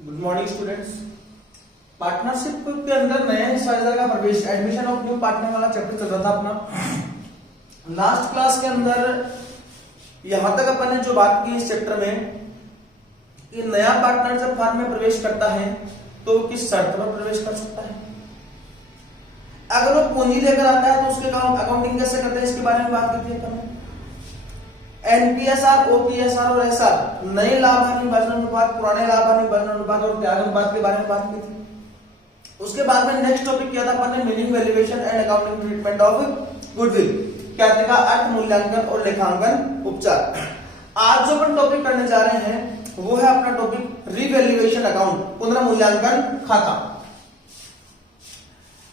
Good morning students. Partnership के अंदर नया हिस्सेदार का प्रवेश, एडमिशन ऑफ न्यू पार्टनर वाला चैप्टर चल रहा था अपना। लास्ट क्लास के अंदर यहां तक अपन ने जो बात की इस चैप्टर में कि नया पार्टनर जब फर्म में प्रवेश करता है तो किस शर्त पर प्रवेश कर सकता है। अगर वो पूंजी लेकर आता है तो उसके अकाउंटिंग कैसे करते हैं इसके बारे में बात की थी अपन। एनपीएसआर, ओपीएसआर और एसआर, नए लाभ हानि विभाजन अनुपात, पुराने लाभ हानि विभाजन अनुपात और त्याग अनुपात के बारे में बात की थी। उसके बाद में नेक्स्ट टॉपिक किया था अपन ने meaning, valuation and accounting treatment of goodwill, क्या था अर्थ मूल्यांकन और लेखांकन उपचार। आज जो अपन टॉपिक करने जा रहे हैं वो है अपना टॉपिक रिवैल्यूएशन अकाउंट, पुनर्मूल्यांकन खाता।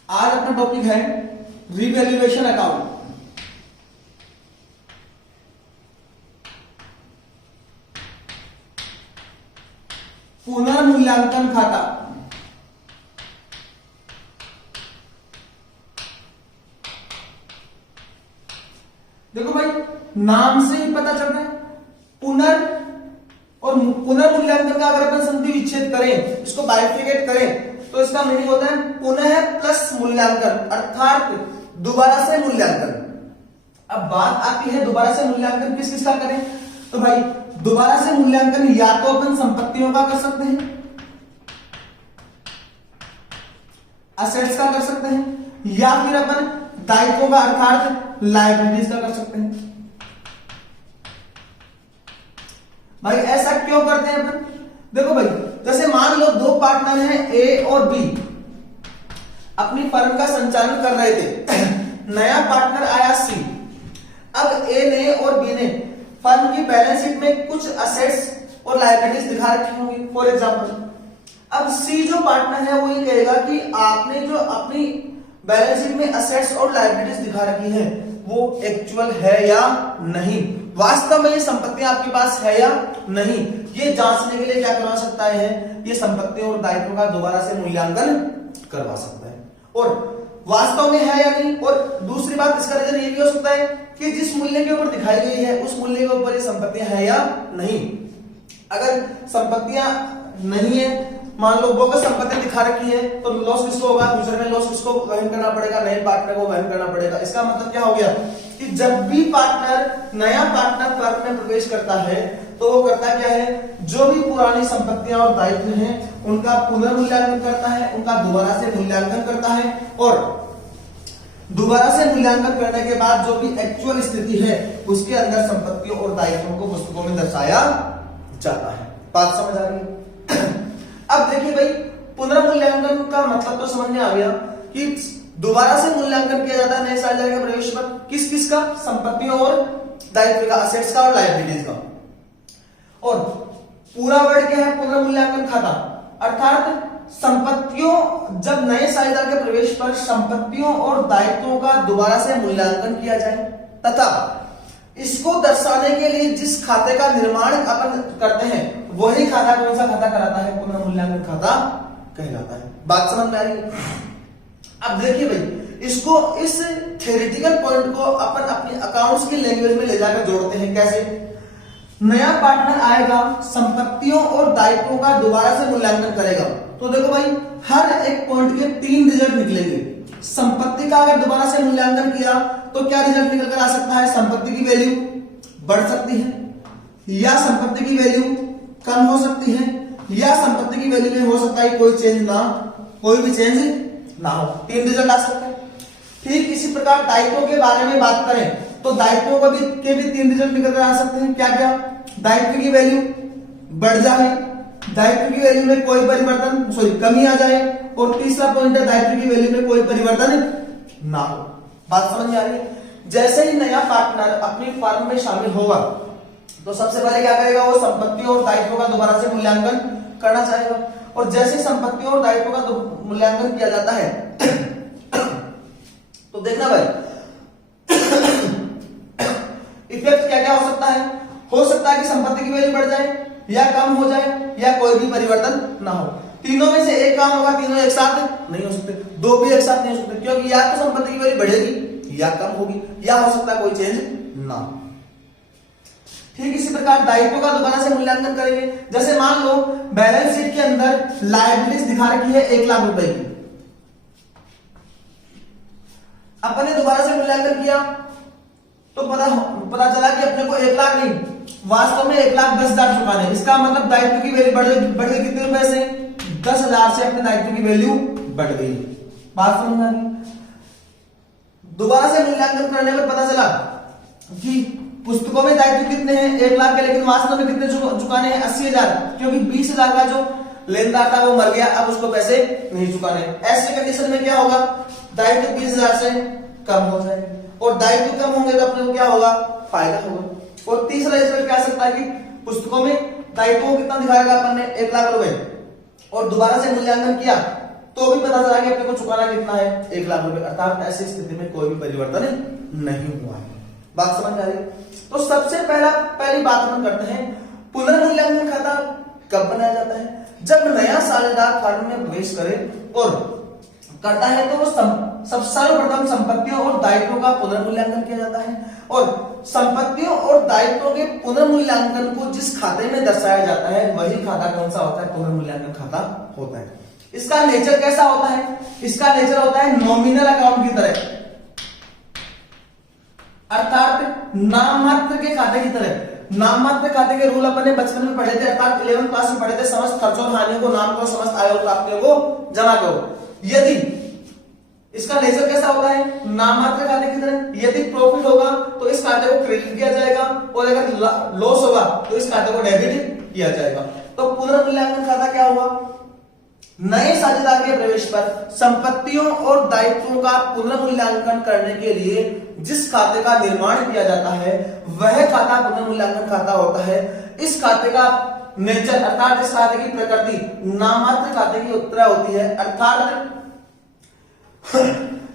आज अपना टॉपिक है रिवैल्यूएशन अकाउंट। पुनर्मूल्यांकन खाता। देखो भाई, नाम से ही पता चल रहा है पुनर् और पुनर्मूल्यांकन का अगर अपन संधि विच्छेद करें, इसको बाइफिकेट करें तो इसका मीनिंग होता है पुनः प्लस मूल्यांकन, अर्थात दोबारा से मूल्यांकन। अब बात आती है दोबारा से मूल्यांकन किस किस का करें, तो भाई दोबारा से मूल्यांकन या तो अपन संपत्तियों का कर सकते हैं, असेट्स का कर सकते हैं, या फिर अपन दायित्वों का अर्थात लायबिलिटीज का कर सकते हैं। भाई ऐसा क्यों करते हैं अपन? देखो भाई, जैसे मान लो दो पार्टनर हैं ए और बी, अपनी फर्म का संचालन कर रहे थे। नया पार्टनर आया सी। अब ए ने और बी ने फर्म की बैलेंस शीट में कुछ असेट्स और लायबिलिटीज दिखा रखी होंगी। फॉर एग्जांपल, अब सी जो पार्टनर है वो ये कहेगा कि आपने जो अपनी बैलेंस शीट में असेट्स और लायबिलिटीज दिखा रखी है वो एक्चुअल है या नहीं, वास्तव में ये संपत्तियां आपके पास है या नहीं। ये जांचने के लिए क्या करवा सकता है, ये संपत्तियों और दायित्वों का दोबारा से मूल्यांकन करवा सकता है और वास्तव में है या नहीं। और दूसरी बात, इसका रीजन ये भी हो सकता है कि जिस मूल्य के ऊपर दिखाई गई है उस मूल्य के ऊपर ये संपत्तियां है या नहीं। अगर संपत्तियां नहीं है, मान लो बोगस संपत्ति दिखा रखी है, तो लॉस किसको होगा, फ्यूचर में लॉस किसको वहन करना पड़ेगा, नए पार्टनर को वहन करना पड़ेगा। इसका मतलब क्या हो गया कि जब भी नया पार्टनर फर्म में प्रवेश करता है तो वो करता क्या है, जो भी पुरानी संपत्तियां और दायित्व हैं उनका पुनर्मूल्यांकन करता है, उनका दोबारा से मूल्यांकन करता है और दोबारा से मूल्यांकन करने के बाद जो भी एक्चुअल स्थिति है उसके अंदर संपत्तियों और दायित्वों को पुस्तकों में दर्शाया जाता है। बात समझ आ रही है? अब देखिए भाई, पुनर्मूल्यांकन का मतलब तो समझ में आ गया कि दोबारा से मूल्यांकन किया जाता है नए साझेदार के प्रवेश पर। किस किस का? संपत्तियों और दायित्व का, असेट्स का और लायबिलिटीज का। और पूरा वर्ड क्या है? पुनर्मूल्यांकन खाता, अर्थात संपत्तियों, जब नए साझेदार के प्रवेश पर संपत्तियों और दायित्वों का दोबारा से मूल्यांकन किया जाए तथा इसको दर्शाने के लिए जिस खाते का निर्माण अपन करते हैं वही खाता कौन सा खाता कहलाता है? पुनर्मूल्यांकन खाता कहलाता है। बात समझ में आ रही है? अब देखिए भाई, इसको इस थ्योरेटिकल पॉइंट को अपन अपनी अकाउंट्स की लैंग्वेज में ले जाकर जोड़ते हैं। कैसे? नया पार्टनर आएगा, संपत्तियों और दायित्वों का दोबारा से मूल्यांकन करेगा, तो देखो भाई हर एक पॉइंट के 3 रिजल्ट निकलेंगे। संपत्ति का अगर दोबारा से मूल्यांकन किया तो क्या रिजल्ट निकल कर आ सकता है? संपत्ति की वैल्यू बढ़ सकती है या संपत्ति की वैल्यू कम हो सकती है या संपत्ति की वैल्यू में हो सकता है कोई भी चेंज ना हो। 3 रिजल्ट आ सकते हैं। ठीक इसी प्रकार दायित्वों के बारे में बात करें तो दायित्वों के भी 3 रिजल्ट निकल कर आ सकते हैं। क्या क्या? दायित्व की वैल्यू बढ़ जाए, दायित्व की वैल्यू में कोई परिवर्तन कमी आ जाए और तीसरा पॉइंट है दायित्व की वैल्यू में कोई परिवर्तन ना हो। बात समझ आ रही है? जैसे ही नया पार्टनर अपनी फर्म में शामिल होगा तो सबसे पहले क्या करेगा, वो संपत्तियों और दायित्वों का दोबारा से मूल्यांकन करना चाहेगा और जैसे संपत्तियों और दायित्वों का मूल्यांकन किया जाता है तो देखना भाई इफेक्ट क्या क्या हो सकता है। हो सकता है कि संपत्ति की वैल्यू बढ़ जाए या कम हो जाए या कोई भी परिवर्तन ना हो। तीनों में से एक काम होगा, तीनों एक साथ नहीं हो सकते, दो भी एक साथ नहीं हो सकते, क्योंकि या तो संपत्ति की वैल्यू बढ़ेगी या कम होगी या हो सकता है कोई चेंज ना हो। ठीक इसी प्रकार दायित्व का दोबारा से मूल्यांकन करेंगे। जैसे मान लो बैलेंस शीट के अंदर अंदर लायबिलिटीज दिखा रखी है 1 लाख रुपए की। अपन ने दोबारा से मूल्यांकन किया तो पता चला कि अपने को 1 लाख नहीं, वास्तव में 1,10,000 चुकाने हैं। इसका मतलब दायित्व की वैल्यू बढ़ गई कितने रुपए से? 10,000 से अपने दायित्व की वैल्यू बढ़ गई। बात समझ में आ गई? दोबारा से मूल्यांकन करने पर पता चला कि पुस्तकों में दायित्व कितने हैं? 1 लाख के, लेकिन वास्तव में कितने चुकाने हैं? 80,000, क्योंकि 20,000 का जो लेनदार था वो मर गया, अब उसको पैसे नहीं चुकाने। ऐसी कंडीशन में क्या होगा? दायित्व 20,000 से कम हो जाएंगे, और दायित्व कम होंगे तो अपने को क्या होगा? फायदा होगा। और तीसरा रिजल्ट क्या सकता है कि पुस्तकों में दायित्व कितना दिखाएगा अपन ने? 1 लाख रुपए, और दोबारा से मूल्यांकन किया तो भी पता चला कि अपने को चुकाना कितना है? 1 लाख रुपए। अर्थात ऐसी स्थिति में कोई भी परिवर्तन नहीं हुआ है। बात समझ आ रही? तो सबसे पहली बात अपन करते हैं, पुनर्मूल्यांकन खाता कब बनाया जाता है? जब नया साझेदार फर्म में प्रवेश करे और करता है तो वो सर्वप्रथम संपत्तियों और दायित्वों का पुनर्मूल्यांकन किया जाता है, और संपत्तियों और दायित्वों के पुनर्मूल्यांकन को जिस खाते में दर्शाया जाता है वही खाता कौन सा होता है? पुनर्मूल्यांकन खाता होता है। इसका नेचर कैसा होता है? इसका नेचर होता है नॉमिनल अकाउंट की तरह, अर्थात नाममात्र के खाते की तरह। नाममात्र खाते के रूल अपन ने बचपन में पढ़े थे, अर्थात 11वीं क्लास में पढ़े थे। समस्त खर्चों और हानियों को नाम करो, समस्त आय और प्राप्तियों को जमा करो। यदि इसका नेचर कैसा होता है? नाममात्र खाते की तरह। यदि प्रॉफिट होगा तो इस खाते को क्रेडिट किया जाएगा, और अगर लॉस होगा तो इस खाते को डेबिट किया जाएगा। तो पुनर्मूल्यांकन खाता क्या हुआ? नए साझेदार के प्रवेश पर संपत्तियों और दायित्वों का पुनर्मूल्यांकन करने के लिए जिस खाते का निर्माण किया जाता है वह खाता पुनर्मूल्यांकन खाता होता है। इस खाते का नेचर, अर्थात इस खाते की प्रकृति नाममात्र खाते की उत्तरा होती है, अर्थात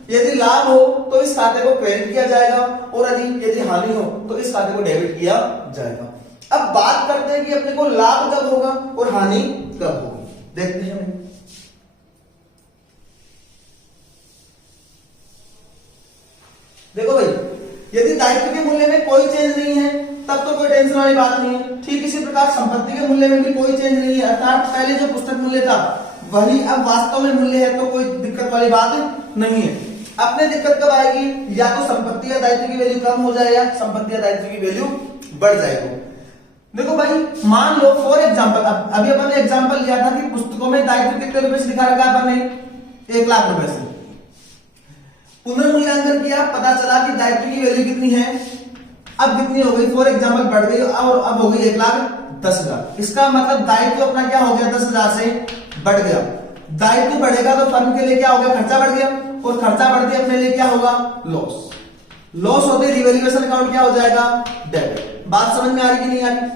यदि लाभ हो तो इस खाते को क्रेडिट किया जाएगा, और यदि हानि हो तो इस खाते को डेबिट किया जाएगा। अब बात करते हैं कि अपने को लाभ कब होगा और हानि कब होगी। देखते हैं। देखो भाई, यदि दायित्व के मूल्य में कोई चेंज नहीं है तब तो कोई टेंशन वाली बात नहीं है। ठीक इसी प्रकार संपत्ति के मूल्य में भी कोई चेंज नहीं है, अर्थात पहले जो पुस्तक मूल्य था वही अब वास्तव में मूल्य है, तो कोई दिक्कत वाली बात नहीं है। अपने दिक्कत कब आएगी? या तो संपत्ति या दायित्व की वैल्यू कम हो जाए, या संपत्ति या दायित्व की वैल्यू बढ़ जाएगी। देखो भाई, मान लो फॉर एग्जाम्पल, अभी अपन ने एग्जाम्पल लिया था कि पुस्तकों में दायित्व कितने रुपए से दिखा रखा अपन ने? 1 लाख रुपए से। पुनर्मूल्यांकन किया, पता चला कि दायित्व की वैल्यू कितनी है? अब कितनी हो गई? फॉर एग्जाम्पल बढ़ गई, और अब हो गई 1,10,000। इसका मतलब दायित्व अपना क्या हो गया? 10,000 से बढ़ गया। दायित्व बढ़ेगा तो फर्म के लिए क्या हो गया? खर्चा बढ़ गया, और खर्चा बढ़ते अपने लिए क्या होगा? लॉस। लॉस होते रिवैल्यूएशन अकाउंट क्या हो जाएगा? डेबिट। बात समझ में आ रही कि नहीं आ रही?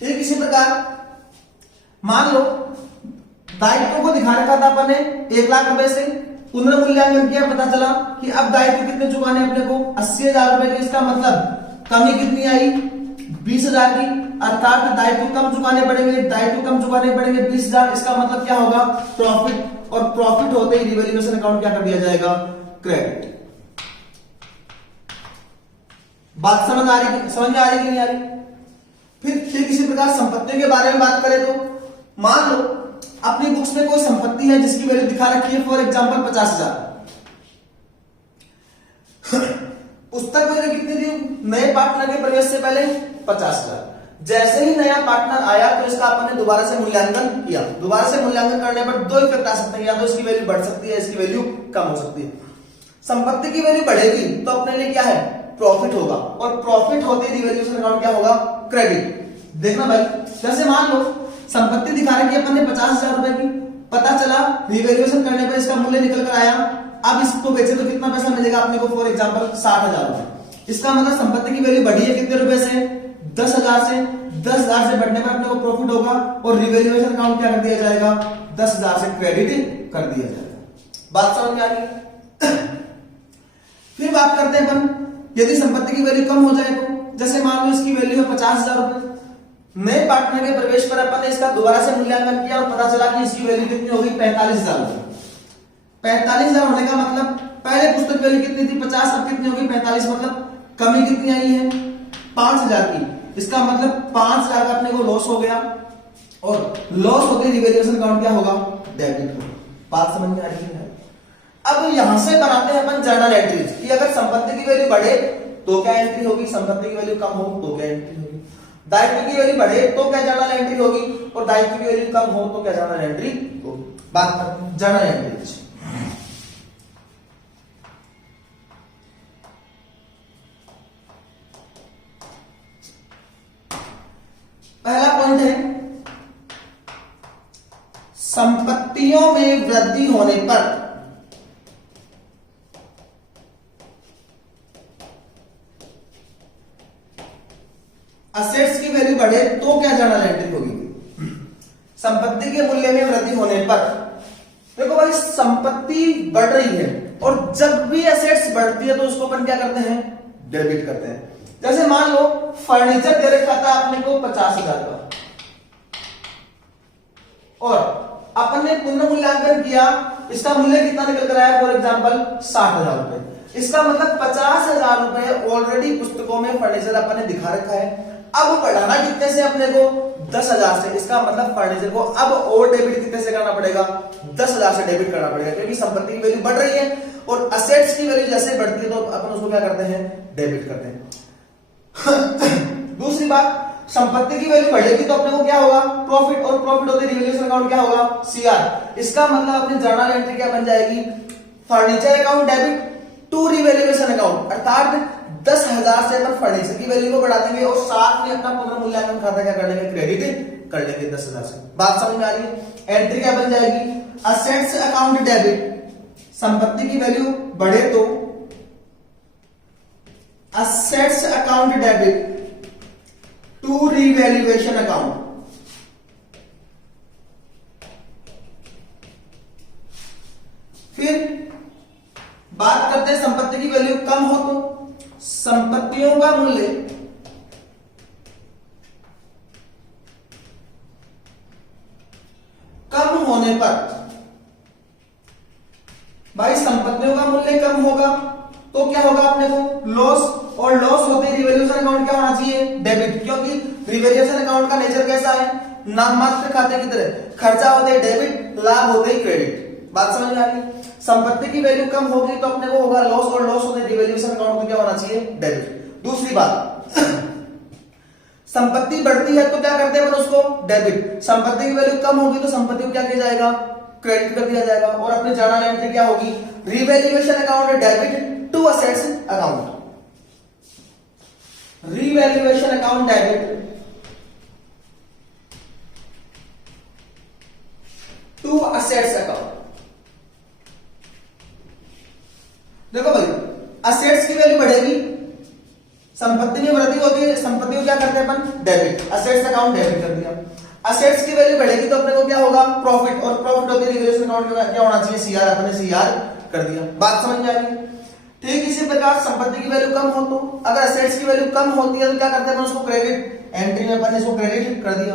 ठीक इसी प्रकार मान लो दायित्व को दिखा रखा था अपन ने 1 लाख रुपए से, पुनर्मूल्यांकन किया, पता चला कि अब दायित्व कितने चुकाने अपने को? 80,000 रुपए के। इसका मतलब कमी कितनी आई? 20,000 की, अर्थात दायित्व कम चुकाने पड़ेंगे, दायित्व कम चुकाने पड़ेंगे 20,000। इसका मतलब क्या होगा? प्रॉफिट, और प्रॉफिट होते ही रिवैल्यूएशन अकाउंट क्या कर दिया जाएगा? क्रेडिट। बात समझ में आ रही कि नहीं आ रही? फिर ठीक इसी प्रकार संपत्तियों के बारे में बात करें तो मान लो अपनी बुक्स में कोई संपत्ति है जिसकी वैल्यू दिखा रखी है फॉर एग्जांपल 50,000। पुस्तक वैल्यू कितनी थी नए पार्टनर के प्रवेश से पहले? 50,000। जैसे ही नया पार्टनर आया तो इसका अपन ने दोबारा से मूल्यांकन किया। दोबारा से मूल्यांकन करने पर दो इफेक्ट आ सकते हैं, या तो इसकी वैल्यू बढ़ सकती है, इसकी वैल्यू कम हो सकती है। संपत्ति की वैल्यू बढ़ेगी तो अपने लिए क्या है? प्रॉफिट होगा, और प्रॉफिट होते ही रिवैल्यूएशन अकाउंट क्या होगा? क्रेडिट। देखना भाई, जैसे मान लो संपत्ति दिखा रही है अपन ने 50,000 रुपए की, पता चला रिवैल्यूएशन करने पर इसका मूल्य निकल कर आया, अब इसको बेचे तो कितना पैसा मिलेगा अपने को? फॉर एग्जांपल 60,000 रुपए। इसका मतलब संपत्ति की वैल्यू बढ़ी है कितने रुपए से? 10,000 से। 10,000 से बढ़ने पर अपने को प्रॉफिट होगा, और रिवैल्यूएशन अकाउंट क्या कर दिया जाएगा? 10,000 से क्रेडिट कर दिया जाएगा। बात समझ में आ गई? फिर बात करते हैं अपन, यदि संपत्ति की वैल्यू कम हो जाए तो, जैसे मान लो इसकी वैल्यू है 50,000 रुपए, नए पार्टनर के प्रवेश पर अपन ने इसका दोबारा से मूल्यांकन किया और पता चला कि इसकी वैल्यू कितनी होगी? 45,000 रुपए। 45,000 होने का मतलब पहले पुस्तक वैल्यू कितनी थी? 50, अब कितनी होगी? 45। मतलब कमी कितनी आई है? 5,000 की। इसका मतलब 5,000 का अपने को लॉस हो गया, और लॉस होते रिवैल्यूएशन अकाउंट क्या होगा, डेबिट होगा। बात समझ में आ रही है? अब यहां से बनाते हैं अपन जर्नल एंट्रीज कि अगर संपत्ति की वैल्यू बढ़े तो क्या एंट्री होगी, संपत्ति की वैल्यू कम हो तो क्या एंट्री होगी, दायित्व की वैल्यू बढ़े तो क्या जर्नल एंट्री होगी, और दायित्व की वैल्यू कम हो तो क्या जर्नल एंट्री होगी। बात करते हैं जर्नल एंट्रीज। पहला पॉइंट है संपत्तियों में वृद्धि होने पर असेट्स की वैल्यू बढ़े तो क्या जर्नल एंट्री होगी। संपत्ति के मूल्य में वृद्धि होने पर, देखो भाई संपत्ति बढ़ रही है और जब भी असेट्स बढ़ती है तो उसको अपन क्या करते हैं, डेबिट करते हैं। जैसे मान लो फर्नीचर दे रखा था आपने को 50,000 का और अपन ने पुनर्मूल्यांकन किया, इसका मूल्य कितना निकल कर आया, फॉर एग्जांपल 60,000 रुपए। इसका मतलब 50,000 रुपए ऑलरेडी पुस्तकों में फर्नीचर अपन ने दिखा रखा है। अब बढ़ाना कितने से अपने को, 10,000 से। इसका मतलब फर्नीचर को अब और डेबिट कितने से करना पड़ेगा, 10,000 से डेबिट करना पड़ेगा, क्योंकि संपत्ति की वैल्यू बढ़ रही है और असेट्स की वैल्यू जैसे बढ़ती है तो अपन उसको क्या करते हैं, डेबिट करते हैं। दूसरी बात, संपत्ति की वैल्यू बढ़ेगी तो अपने को क्या होगा, प्रॉफिट, और प्रॉफिट होते रिवैल्यूएशन अकाउंट क्या होगा, सीआर। इसका मतलब अपनी जर्नल एंट्री क्या बन जाएगी, furniture account debit to revaluation account, अर्थात 10,000 से अपन फर्नीचर की वैल्यू को बढ़ा देंगे और साथ में अपना पुनर्मूल्यांकन खाता क्या कर लेंगे, क्रेडिट कर लेंगे 10,000 से। बात समझ में आ रही है? एंट्री क्या बन जाएगी, असेट्स अकाउंट डेबिट, संपत्ति की वैल्यू बढ़े तो assets account debit to revaluation account, फिर बात करते हैं संपत्ति की वैल्यू कम हो तो संपत्तियों का मूल्य कम होने पर, भाई संपत्तियों का मूल्य कम होगा तो क्या होगा अपने को, लॉस, और लॉस होते ही रिवैल्यूएशन अकाउंट क्या होना चाहिए, डेबिट, क्योंकि रिवैल्यूएशन अकाउंट का नेचर कैसा है, नाममात्र खाते की तरह, खर्चा होते ही डेबिट, लाभ होते ही क्रेडिट। बात समझ में आ रही है? संपत्ति की वैल्यू कम होगी तो अपने को होगा लॉस, और लॉस होते रिवैल्यूएशन अकाउंट में क्या होना चाहिए, डेबिट। दूसरी बात, संपत्ति बढ़ती है तो क्या करते हैं अपन उसको, डेबिट। संपत्ति की वैल्यू कम होगी तो संपत्ति को क्या किया जाएगा, क्रेडिट कर दिया जाएगा, और अपनी जर्नल एंट्री क्या होगी, revaluation account debit to assets account, revaluation account debit to assets account. देखो भाई असेट्स की वैल्यू बढ़ेगी, संपत्ति में वृद्धि होती है, संपत्ति को क्या करते हैं अपन, डेबिट, असेट्स अकाउंट डेबिट कर दिया। असेट्स की वैल्यू बढ़ेगी तो अपने को क्या होगा, प्रॉफिट, और प्रॉफिट होते रिवैल्यूएशन अकाउंट क्या होना चाहिए, सीआर, अपने सीआर कर दिया। बात समझ में आ रही है? ठीक इसी प्रकार संपत्ति की वैल्यू कम हो तो, अगर असेट्स की वैल्यू कम होती है तो क्या करते हैं अपन उसको क्रेडिट, एंट्री में अपन इसको क्रेडिट कर दिया।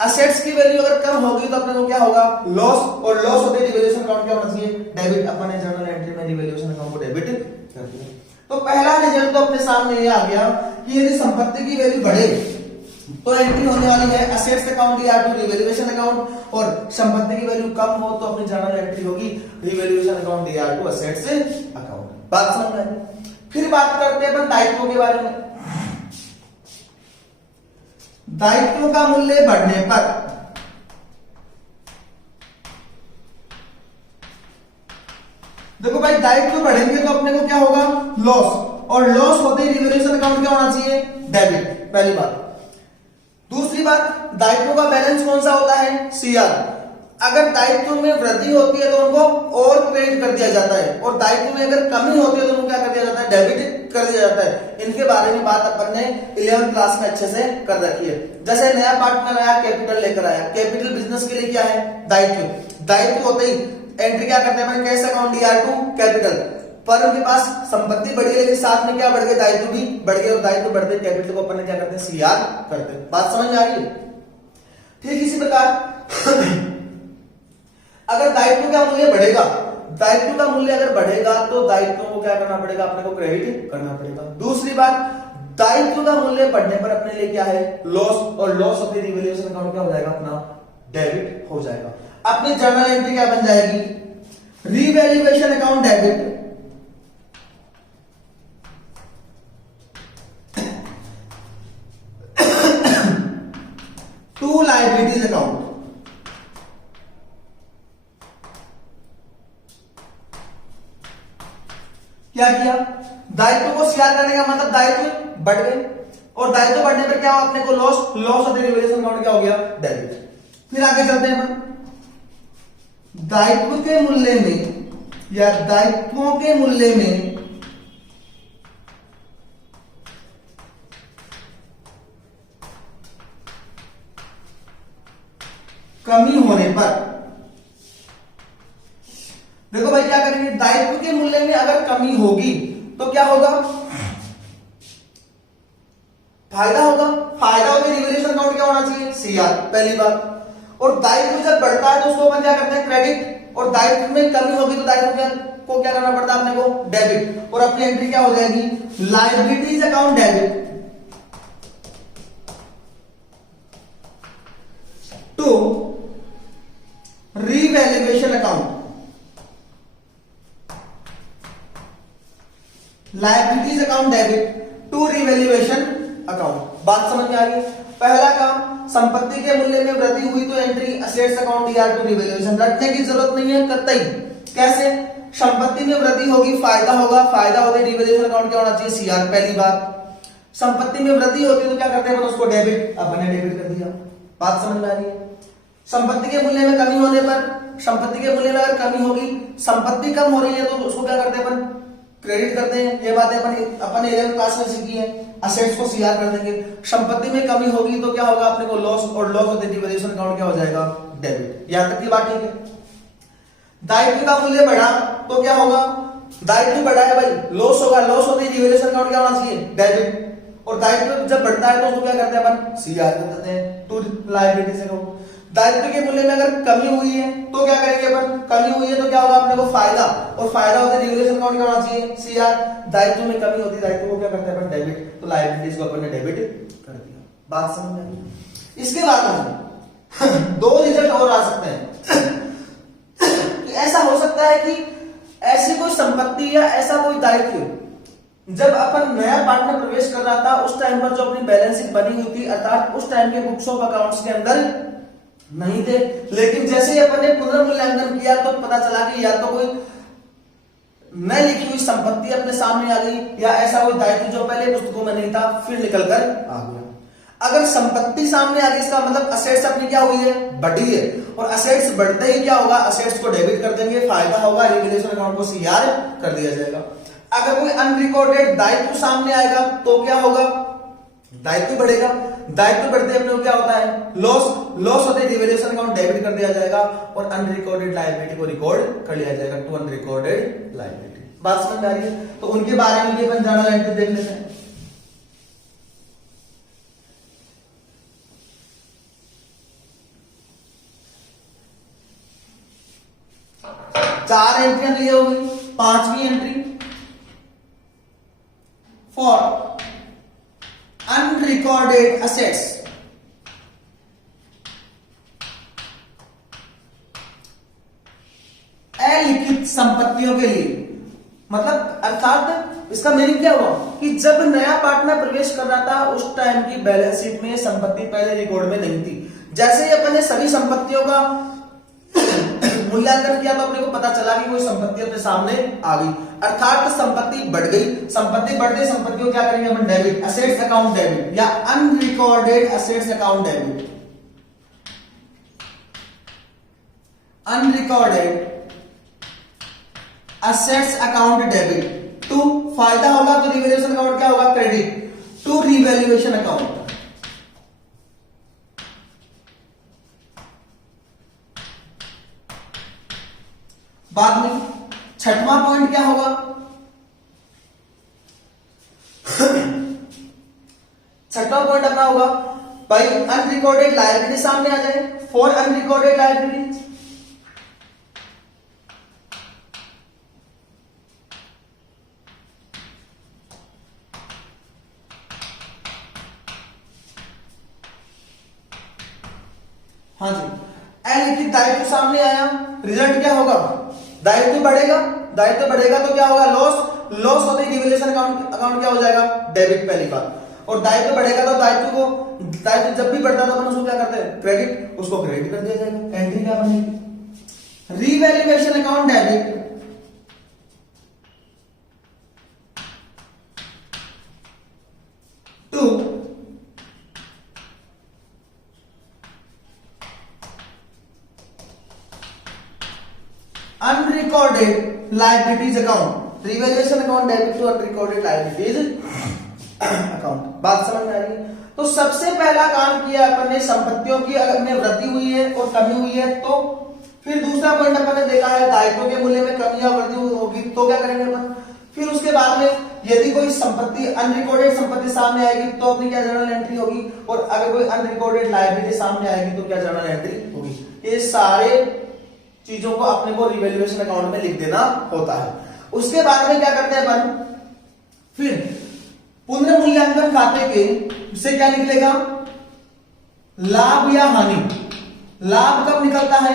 असेट्स की वैल्यू अगर कम होगी तो अपने को क्या होगा, लॉस, और लॉस होते रिवैल्यूएशन अकाउंट क्या होना चाहिए, डेबिट, अपन ने जर्नल एंट्री में रिवैल्यूएशन अकाउंट को डेबिट कर दिया। तो पहला रिजल्ट तो अपने सामने ये आ गया कि यदि संपत्ति की वैल्यू बढ़े तो एंट्री होने वाली है असेट्स अकाउंट या टू रिवैल्यूएशन अकाउंट, और संपत्ति की वैल्यू कम हो तो अपनी जर्नल एंट्री होगी रिवैल्यूएशन अकाउंट या टू असेट्स अकाउंट। बात समझ में आई? फिर बात करते हैं अपन दायित्वों के बारे में। दायित्वों का मूल्य बढ़ने पर देखो भाई दायित्व बढ़ेंगे तो अपने को क्या होगा, लॉस, और लॉस होते ही रिवैल्यूएशन अकाउंट क्या होना चाहिए, डेबिट, पहली बात। दूसरी बात, दायित्वों का बैलेंस कौन सा होता है, सीआर। अगर दायित्व में वृद्धि होती है तो उनको और क्रेडिट कर दिया जाता है, और दायित्व में अगर कमी होती है तो उनको क्या कर दिया जाता है, डेबिट कर दिया जाता है। इनके बारे में बात अपन ने 11th क्लास में अच्छे से कर रखी है। जैसे नया पार्टनर आया, कैपिटल लेकर आया, कैपिटल बिजनेस के लिए क्या है, दायित्व। दायित्व होते ही एंट्री क्या करते हैं, cash account DR2 capital. Firm के पास संपत्ति बढ़ी है लेकिन साथ में क्या बढ़ गए, दायित्व भी बढ़ गए, और दायित्व बढ़ते कैपिटल को अपन ने क्या करते हैं, सीआर करते हैं। बात समझ में आ रही है? ठीक इसी प्रकार अगर दायित्व का मूल्य बढ़ेगा, दायित्व का मूल्य अगर बढ़ेगा तो दायित्वों को क्या करना पड़ेगा, अपने को क्रेडिट करना पड़ेगा। दूसरी बात, दायित्व का मूल्य बढ़ने पर अपने लिए क्या है, लॉस, और loss of the revaluation account क्या हो जाएगा, अपना डेबिट हो जाएगा। अपनी जर्नल एंट्री क्या बन जाएगी, revaluation account debit to liabilities account. क्या किया, दायित्व को सीआर करने का मतलब दायित्व बढ़ गए, और दायित्व बढ़ने पर क्या हुआ, अपने को loss, loss of the revaluation account क्या हो गया, डेबिट। फिर आगे चलते हैं अपन, दायित्व के मूल्य में या दायित्वों के मूल्य में कमी होने पर, देखो भाई क्या करेंगे, दायित्व के मूल्य में अगर कमी होगी तो क्या होगा, फायदा होगा। फायदा होगा, रिवैल्यूएशन अकाउंट क्या होना चाहिए, सीआर, पहली बात। और दायित्व जब बढ़ता है तो उसको अपन क्या करते हैं, क्रेडिट, और दायित्व में कमी होगी तो दायित्व को क्या करना पड़ता है अपने को, डेबिट, और अपनी एंट्री क्या हो जाएगी, liabilities account debit to revaluation account, liabilities account debit to revaluation account. बात समझ में आ रही है। पहला काम, संपत्ति के मूल्य में वृद्धि हुई तो entry assets account DR to revaluation, रटने की जरूरत नहीं है कतई। कैसे, संपत्ति में वृद्धि होगी, फायदा होगा, फायदा होगा, रिवैल्यूएशन अकाउंट क्या होना चाहिए, सीआर, पहली बात। संपत्ति में वृद्धि होती है तो क्या करते हैं अपन, उसको डेबिट, अपन ने डेबिट कर दिया। बात समझ में आ रही है। संपत्ति के मूल्य में कमी होने पर, संपत्ति के मूल्य में अगर कमी होगी, संपत्ति कम हो रही है तो उसको क्या करते हैं अपन, क्रेडिट करते हैं। ये बातें अपन 11th क्लास में सीखी है। असेट्स को सीआर कर देंगे। संपत्ति में कमी होगी तो क्या होगा, अपने को लॉस, और loss of the revaluation account क्या हो जाएगा, डेबिट। यहां तक की बात ठीक है। दायित्व का मूल्य बढ़ा तो क्या होगा, दायित्व बढ़ा है भाई, लॉस होगा, loss of the revaluation account क्या होना चाहिए, डेबिट। और दायित्व जब बढ़ता है तो उसको क्या करते हैं अपन, सीआर कर देते हैं टू लायबिलिटीज अकाउंट। दायित्व के मूल्य में अगर कमी हुई है तो क्या करेंगे अपन, कमी हुई है तो क्या होगा, अपने को फायदा, और फायदा होता है रिवैल्यूएशन अकाउंट क्या होना चाहिए, सीआर। दायित्व में कमी होती है, दायित्व को क्या करते हैं अपन, डेबिट, तो लायबिलिटीज को अपन ने डेबिट कर दिया। बात समझ में आई। इसके बाद हम दो रिजल्ट और आ सकते हैं कि ऐसा हो सकता है कि ऐसी कोई संपत्ति या ऐसा कोई दायित्व जब अपन नया पार्टनर प्रवेश कर रहा था उस टाइम पर जो अपनी बैलेंस शीट बनी हुई थी, अर्थात उस टाइम के बुक्स ऑफ अकाउंट्स के अंदर नहीं थे, लेकिन जैसे ही अपन ने पुनर्मूल्यांकन किया तो पता चला कि या तो कोई नई लिखी हुई संपत्ति अपने सामने आ गई, या ऐसा कोई दायित्व जो पहले पुस्तकों में नहीं था फिर निकल कर आ गया। अगर संपत्ति सामने आ गई, इसका मतलब असेट्स अपनी क्या हुई है, बढ़ी है, और असेट्स बढ़ते ही क्या होगा, असेट्स को डेबिट कर देंगे, फायदा होगा, रिवैल्यूएशन अकाउंट को सीआर कर दिया जाएगा। अगर कोई अनरिकॉर्डेड दायित्व सामने आएगा तो क्या होगा, दायित्व बढ़ेगा, दायित्व बढ़ते अपने को क्या होता है, लॉस, लॉस होते रिवैल्यूएशन अकाउंट डेबिट कर दिया जाएगा, और अनरिकॉर्डेड लायबिलिटी को रिकॉर्ड कर लिया जाएगा टू अनरिकॉर्डेड लायबिलिटी। बात समझ में आ रही है। तो उनके बारे में भी अपन जर्नल एंट्री देख लेते हैं। चार एंट्रियां दी हो गई। पांचवी एंट्री फॉर अनरिकॉर्डेड असेट्स, अलिखित संपत्तियों के लिए, मतलब अर्थात इसका मीनिंग क्या हुआ कि जब नया पार्टनर प्रवेश कर रहा था उस टाइम की बैलेंस शीट में संपत्ति पहले रिकॉर्ड में नहीं थी। जैसे ही अपन ने सभी संपत्तियों का मूल्यांकन किया तो अपने को पता चला कि कोई संपत्ति अपने सामने आ गई, अर्थात संपत्ति बढ़ गई। संपत्ति बढ़ते संपत्ति को क्या करेंगे अपन, डेबिट, असेट्स अकाउंट डेबिट, या unrecorded assets account debit, unrecorded assets account debit to, फायदा होगा तो रिवैल्यूएशन अकाउंट क्या होगा, क्रेडिट, टू रिवैल्यूएशन अकाउंट। बाद में छठवां पॉइंट क्या होगा, छठवां पॉइंट अपना होगा भाई अनरिकॉर्डेड लायबिलिटी सामने आ जाए, फॉर अनरिकॉर्डेड लायबिलिटी हाँ जी, आएगी कि दायित्व सामने आया, रिजल्ट क्या होगा, दायित्व बढ़ेगा, दायित्व बढ़ेगा तो क्या होगा, लॉस, लॉस होते ही रिवैल्यूएशन अकाउंट क्या हो जाएगा, डेबिट, पहली बात। और दायित्व बढ़ेगा तो दायित्व जब भी बढ़ता है तो अपन उसको क्या करते हैं, क्रेडिट, उसको क्रेडिट कर दिया जाएगा। एंट्री क्या बनेगी, revaluation account debit to unrecorded liabilities account, revaluation account debit to unrecorded liabilities account. बात समझ में आ रही है? तो सबसे पहला काम किया अपन ने संपत्तियों की अगर में वृद्धि हुई है और कमी हुई है तो फिर दूसरा पॉइंट अपन ने देखा है दायित्वों के मूल्य में कमी या वृद्धि होगी तो क्या करेंगे अपन, फिर उसके बाद में यदि कोई संपत्ति अनरिकॉर्डेड संपत्ति सामने आएगी तो अपनी क्या जर्नल एंट्री होगी, और अगर कोई अनरिकॉर्डेड लायबिलिटी सामने आएगी तो क्या जर्नल एंट्री होगी। ये सारे चीजों को अपने को रिवैल्यूएशन अकाउंट में लिख देना होता है। उसके बाद में क्या करते हैं अपन, फिर पुनर्मूल्यांकन खाते के से क्या निकलेगा, लाभ या हानि। लाभ कब निकलता है,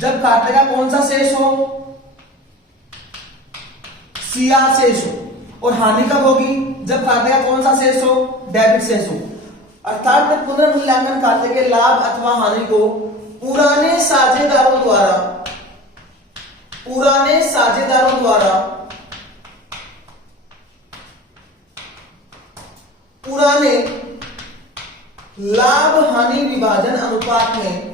जब खाते का कौन सा शेष हो, सीआर शेष हो, और हानि कब होगी, जब खाते का कौन सा शेष हो, डेबिट शेष हो। अर्थात पुनर्मूल्यांकन खाते के लाभ अथवा हानि को पुराने साझेदारों द्वारा पुराने लाभ हानि विभाजन अनुपात में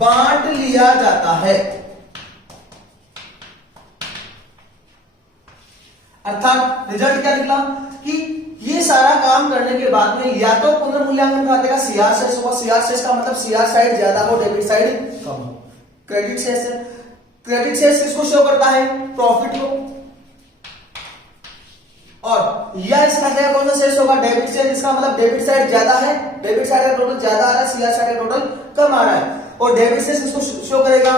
बांट लिया जाता है। अर्थात रिजल्ट क्या निकला कि ये सारा काम करने के बाद में या तो पुनर्मूल्यांकन खाते का सीआर शेष होगा, सीआर शेष का मतलब सीआर साइड ज्यादा हो, डेबिट साइड कम हो। क्रेडिट शेष, क्रेडिट शेष किसको शो करता है, प्रॉफिट को, और या इस खाते का कौन सा शेष होगा, डेबिट शेष, इसका मतलब डेबिट साइड ज्यादा है, डेबिट साइड का टोटल ज्यादा आ रहा है, सीआर साइड का टोटल कम आ रहा है, और डेबिट शेष किसको शो करेगा,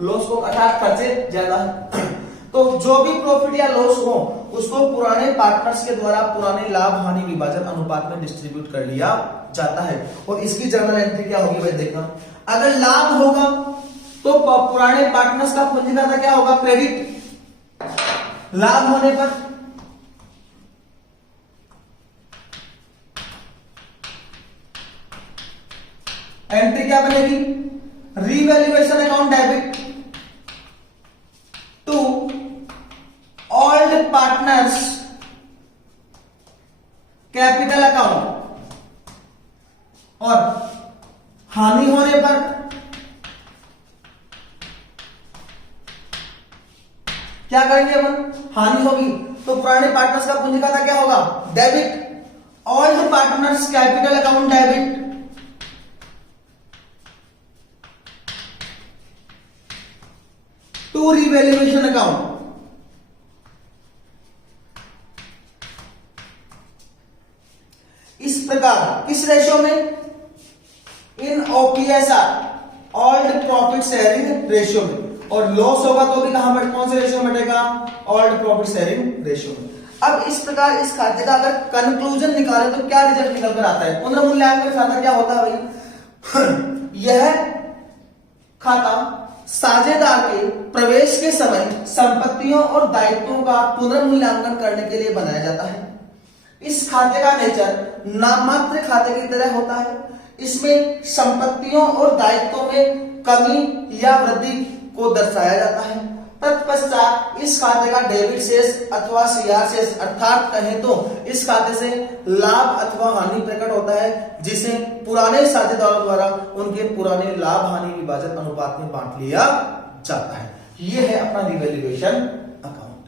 लॉस को, अर्थात खर्चे ज्यादा है। तो जो भी प्रॉफिट या लॉस हो उसको पुराने पार्टनर्स के द्वारा पुराने लाभ हानि विभाजन अनुपात में डिस्ट्रीब्यूट कर लिया जाता है। और इसकी जर्नल एंट्री क्या होगी भाई, देखना, अगर लाभ होगा तो पुराने पार्टनर्स का पूंजी खाता क्या होगा, क्रेडिट, लाभ होने पर एंट्री क्या बनेगी, revaluation account debit to old partners capital account, और हानि होने पर क्या करेंगे अपन, हानि होगी तो पुराने पार्टनर्स का पूंजी खाता क्या होगा, debit, old partners capital account debit to revaluation account. इस प्रकार किस रेशियो में, इन OPSR old profit sharing ratio में, और लॉस होगा तो भी कहां पर, कौन से रेशियो में बटेगा, ओल्ड प्रॉफिट शेयरिंग रेशियो में। अब इस प्रकार इस खाते का अगर कंक्लूजन निकाले तो क्या रिजल्ट निकल कर आता है, पुनर्मूल्यांकन खाता क्या होता है भाई, यह खाता साझेदार के प्रवेश के समय संपत्तियों और दायित्वों का पुनर्मूल्यांकन करने के लिए बनाया जाता है। इस खाते का नेचर नाममात्र खाते की तरह होता है। इसमें संपत्तियों और दायित्वों में कमी या वृद्धि को दर्शाया जाता है। तत्पश्चात इस खाते का डेबिट शेष अथवा सीआर शेष, अर्थात कहें तो इस खाते से लाभ अथवा हानि प्रकट होता है, जिसे पुराने साझेदारों द्वारा उनके पुराने लाभ हानि विभाजन अनुपात में बांट लिया जाता है। यह है अपना रिवैल्यूएशन अकाउंट।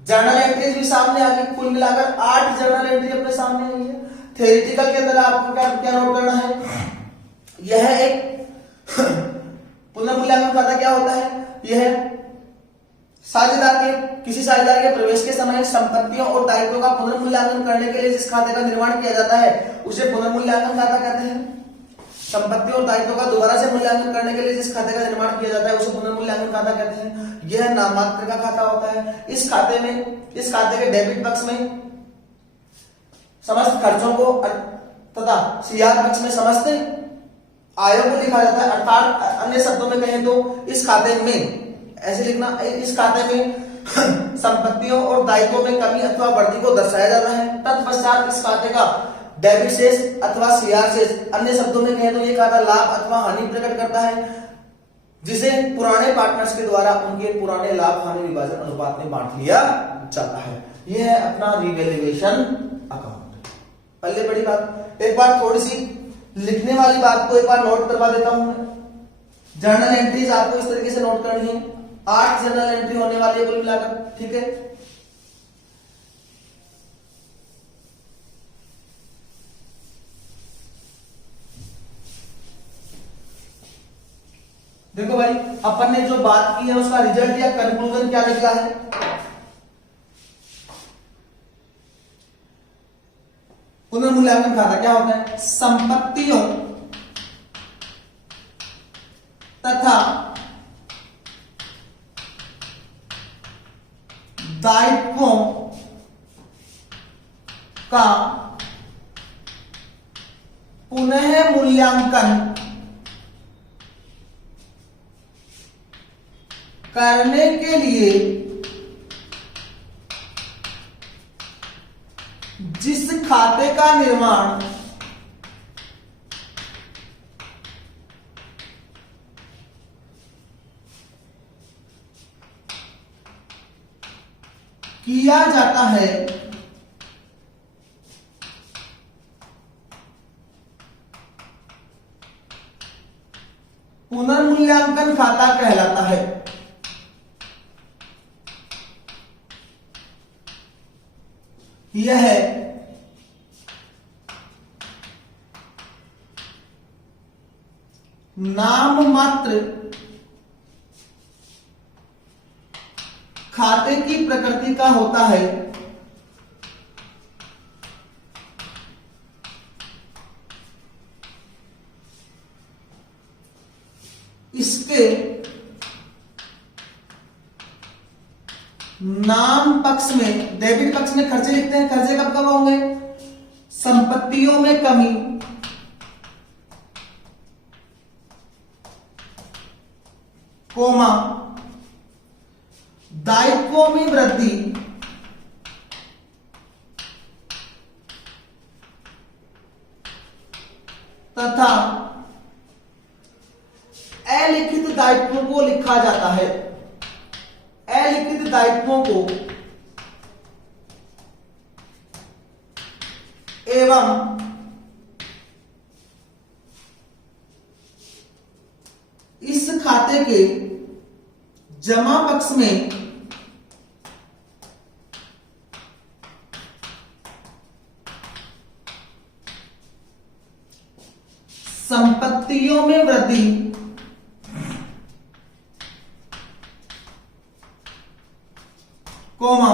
जर्नल एंट्रीज भी सामने आ गई, कुल मिलाकर 8 जर्नल एंट्री अपने सामने आई है। थ्योरेटिकल के अंदर आपको क्या नोट करना है, यह एक पुनर्मूल्यांकन खाता क्या होता है, यह साझेदार के किसी साझेदार के प्रवेश के समय संपत्तियों और दायित्वों का पुनर्मूल्यांकन करने के लिए जिस खाते का निर्माण किया जाता है उसे पुनर्मूल्यांकन खाता कहते हैं। संपत्ति और दायित्व का दोबारा से मूल्यांकन करने के लिए जिस खाते का निर्माण किया जाता है उसे पुनर्मूल्यांकन खाता कहते हैं। यह नाममात्र का खाता होता है। इस खाते के डेबिट पक्ष में समस्त खर्चों को तथा सीआर पक्ष में समस्त आयों को लिखा जाता है। अर्थात अन्य शब्दों में कहें तो इस खाते में ऐसे लिखना, इस खाते में संपत्तियों और दायित्वों में कमी अथवा वृद्धि को दर्शाया जाता है। तत्पश्चात इस खाते का डेबिट शेष अथवा सीआर शेष, अन्य शब्दों में कहें तो ये खाता लाभ अथवा हानि प्रकट करता है, जिसे पुराने पार्टनर्स के द्वारा उनके पुराने लाभ हानि विभाजन अनुपात में बांट लिया जाता है। यह है अपना रिवैल्यूएशन अकाउंट। पहले बड़ी बात, एक बार थोड़ी सी लिखने वाली बात को एक बार नोट करवा देता हूं मैं। जर्नल एंट्रीज आपको इस तरीके से नोट करनी है। 8 जर्नल एंट्री होने वाली है कुल मिलाकर, ठीक है। देखो भाई, अपन ने जो बात की है उसका रिजल्ट या कंक्लूजन क्या निकला है। पुनर्मूल्यांकन खाता क्या होता है? संपत्तियों तथा दायित्वों का पुनः मूल्यांकन करने के लिए जिस खाते का निर्माण किया जाता है पुनर्मूल्यांकन खाता कहलाता है। यह नाम मात्र खाते की प्रकृति का होता है। इसके नाम पक्ष में, डेबिट पक्ष में खर्चे लिखते हैं। खर्चे कब कब होंगे? संपत्तियों में कमी, कोमा दायित्वों में वृद्धि तथा अलिखित दायित्वों को लिखा जाता है। अलिखित दायित्वों को एवं इस खाते के जमा पक्ष में संपत्तियों में वृद्धि कोमा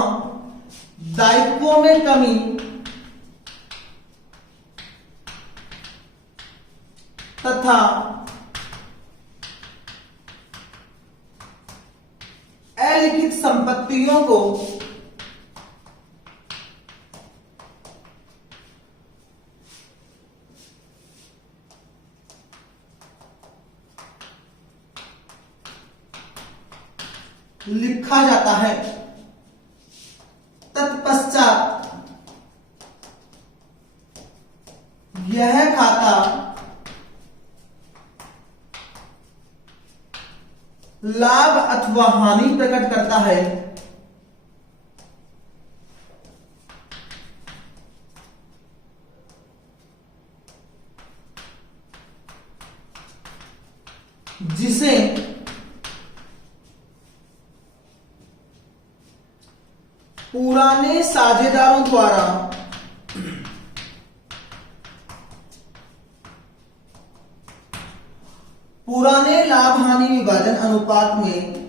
दायित्वों में कमी तथा अलिखित संपत्तियों को लिखा जाता है। तत्पश्चात यह खाता लाभ अथवा हानि प्रकट करता है। जिसे पुराने साझेदारों द्वारा पुराने लाभ हानि विभाजन अनुपात में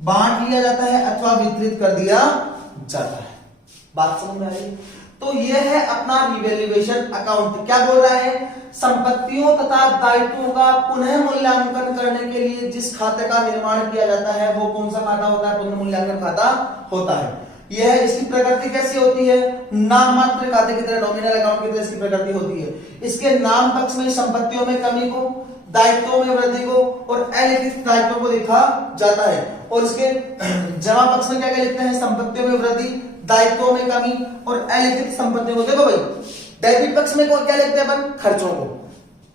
बांट लिया जाता है अथवा वितरित कर दिया जाता है। बात समझ में आ रही? तो यह है अपना रिवैल्यूएशन अकाउंट। क्या बोल रहा है? संपत्तियों तथा दायित्वों का पुनः मूल्यांकन करने के लिए जिस खाते का निर्माण किया जाता है वो कौन सा खाता होता है? पुनः मूल्यांकन खाता होता है। यह इसकी प्रकृति कैसी होती है? नाम मात्र खाते की तरह, नॉमिनल अकाउंट की तरह इसकी प्रकृति होती है। इसके नाम पक्ष में संपत्तियों में कमी को, दायित्वों में वृद्धि को और अलिखित दायित्वों को देखा जाता है। और इसके जमा पक्ष में क्या क्या लिखते हैं? संपत्तियों में वृद्धि, दायित्वों में कमी और अलिखित संपत्तियों को। देखो भाई, डेबिट पक्ष में क्या लिखते हैं अपन? खर्चों को।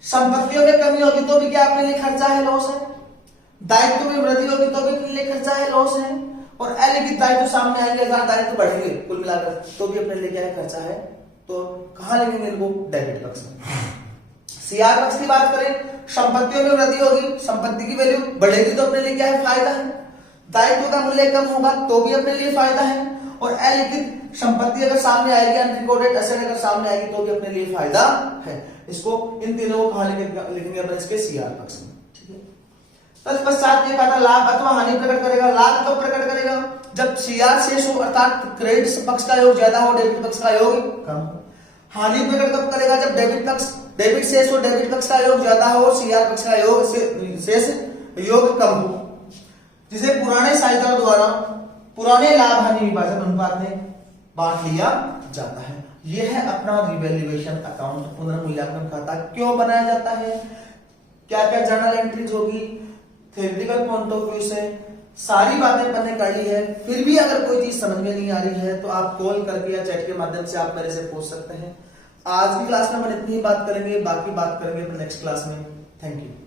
संपत्तियों में कमी होगी तो भी क्या अपने लिए खर्चा है, लॉस है। दायित्व में वृद्धि होगी तो भी अपने लिए खर्चा है, लॉस है। और अलिखित दायित्व सामने आएंगे, अगर दायित्व बढ़ेंगे कुल मिलाकर तो भी अपने लिए क्या है? खर्चा है। तो कहां लिखेंगे इनको? डेबिट पक्ष में। सीआर पक्ष की बात करें, संपत्तियों में वृद्धि होगी, संपत्ति की वैल्यू बढ़ेगी तो अपने लिए क्या है? फायदा है। दायित्व का मूल्य कम होगा तो भी अपने लिए फायदा है। और अलिखित संपत्ति अगर सामने आएगी, अनरिकॉर्डेड एसेट अगर सामने आएगी तो भी अपने लिए फायदा है। इसको इन तीनों को कहां लिखेंगे अपन? इसके सीआर पक्ष में। ठीक है। तत्पश्चात ये खाता लाभ अथवा हानि प्रकट करेगा। लाभ कब प्रकट करेगा? जब सीआर शेष हो, अर्थात क्रेडिट पक्ष का योग ज्यादा हो, डेबिट पक्ष का योग कम हो। हानि प्रकट कब करेगा? जब डेबिट शेष हो, डेबिट पक्ष का योग ज्यादा हो और सीआर पक्ष का योग शेष योग कम हो, जिसे पुराने साहित्यों द्वारा पुराने लाभ हानि विभाजन अनुपात में बांट लिया जाता है। यह है अपना रिवैल्यूएशन अकाउंट, पुनर्मूल्यांकन खाता। क्यों बनाया जाता है? क्या क्या जर्नल एंट्रीज होगी, थ्योरेटिकल पॉइंट ऑफ व्यू से सारी बातें अपन ने कर ली है। फिर भी अगर कोई चीज समझ में नहीं आ रही है तो आप कॉल करके या चैट के माध्यम से आप मेरे से पूछ सकते हैं। आज की क्लास में अपन इतनी ही बात करेंगे, बाकी बात करेंगे नेक्स्ट क्लास में। Thank you.